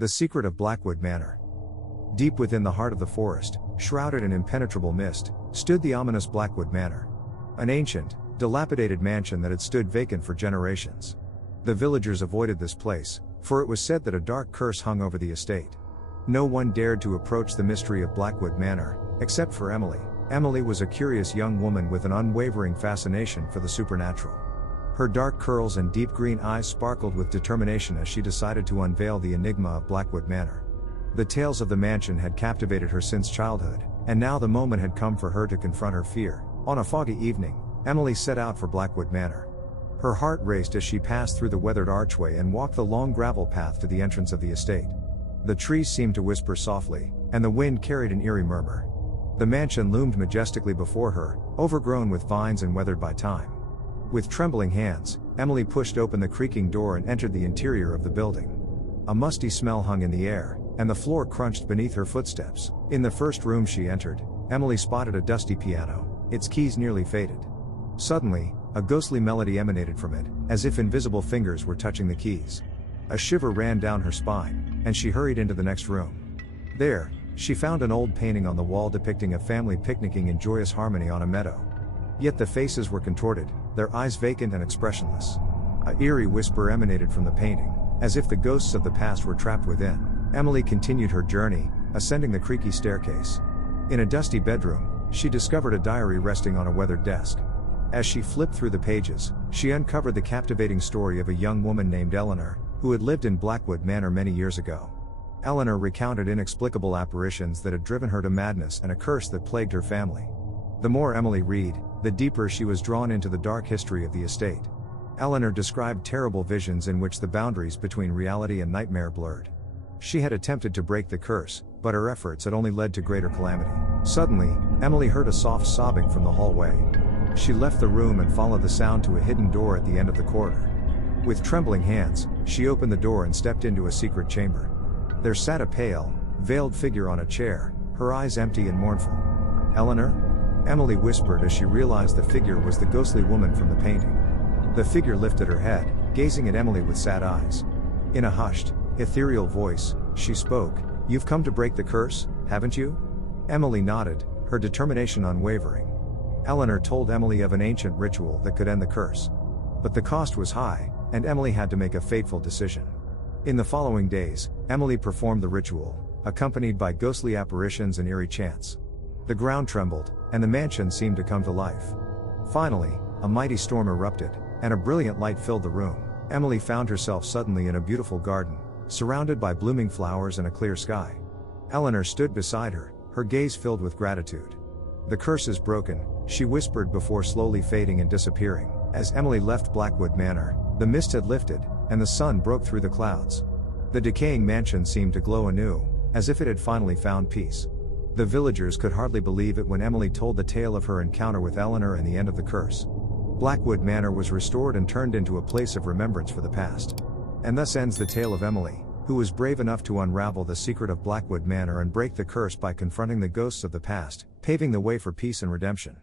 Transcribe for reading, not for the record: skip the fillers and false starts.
The Secret of Blackwood Manor. Deep within the heart of the forest, shrouded in impenetrable mist, stood the ominous Blackwood Manor. An ancient, dilapidated mansion that had stood vacant for generations. The villagers avoided this place, for it was said that a dark curse hung over the estate. No one dared to approach the mystery of Blackwood Manor, except for Emily. Emily was a curious young woman with an unwavering fascination for the supernatural. Her dark curls and deep green eyes sparkled with determination as she decided to unveil the enigma of Blackwood Manor. The tales of the mansion had captivated her since childhood, and now the moment had come for her to confront her fear. On a foggy evening, Emily set out for Blackwood Manor. Her heart raced as she passed through the weathered archway and walked the long gravel path to the entrance of the estate. The trees seemed to whisper softly, and the wind carried an eerie murmur. The mansion loomed majestically before her, overgrown with vines and weathered by time. With trembling hands, Emily pushed open the creaking door and entered the interior of the building. A musty smell hung in the air, and the floor crunched beneath her footsteps. In the first room she entered, Emily spotted a dusty piano, its keys nearly faded. Suddenly, a ghostly melody emanated from it, as if invisible fingers were touching the keys. A shiver ran down her spine, and she hurried into the next room. There, she found an old painting on the wall depicting a family picnicking in joyous harmony on a meadow. Yet the faces were contorted, their eyes vacant and expressionless. An eerie whisper emanated from the painting, as if the ghosts of the past were trapped within. Emily continued her journey, ascending the creaky staircase. In a dusty bedroom, she discovered a diary resting on a weathered desk. As she flipped through the pages, she uncovered the captivating story of a young woman named Eleanor, who had lived in Blackwood Manor many years ago. Eleanor recounted inexplicable apparitions that had driven her to madness and a curse that plagued her family. The more Emily read, the deeper she was drawn into the dark history of the estate. Eleanor described terrible visions in which the boundaries between reality and nightmare blurred. She had attempted to break the curse, but her efforts had only led to greater calamity. Suddenly, Emily heard a soft sobbing from the hallway. She left the room and followed the sound to a hidden door at the end of the corridor. With trembling hands, she opened the door and stepped into a secret chamber. There sat a pale, veiled figure on a chair, her eyes empty and mournful. "Eleanor?" Emily whispered as she realized the figure was the ghostly woman from the painting. The figure lifted her head, gazing at Emily with sad eyes. In a hushed, ethereal voice, she spoke, "You've come to break the curse, haven't you?" Emily nodded, her determination unwavering. Eleanor told Emily of an ancient ritual that could end the curse. But the cost was high, and Emily had to make a fateful decision. In the following days, Emily performed the ritual, accompanied by ghostly apparitions and eerie chants. The ground trembled, and the mansion seemed to come to life. Finally, a mighty storm erupted, and a brilliant light filled the room. Emily found herself suddenly in a beautiful garden, surrounded by blooming flowers and a clear sky. Eleanor stood beside her, her gaze filled with gratitude. "The curse is broken," she whispered before slowly fading and disappearing. As Emily left Blackwood Manor, the mist had lifted, and the sun broke through the clouds. The decaying mansion seemed to glow anew, as if it had finally found peace. The villagers could hardly believe it when Emily told the tale of her encounter with Eleanor and the end of the curse. Blackwood Manor was restored and turned into a place of remembrance for the past. And thus ends the tale of Emily, who was brave enough to unravel the secret of Blackwood Manor and break the curse by confronting the ghosts of the past, paving the way for peace and redemption.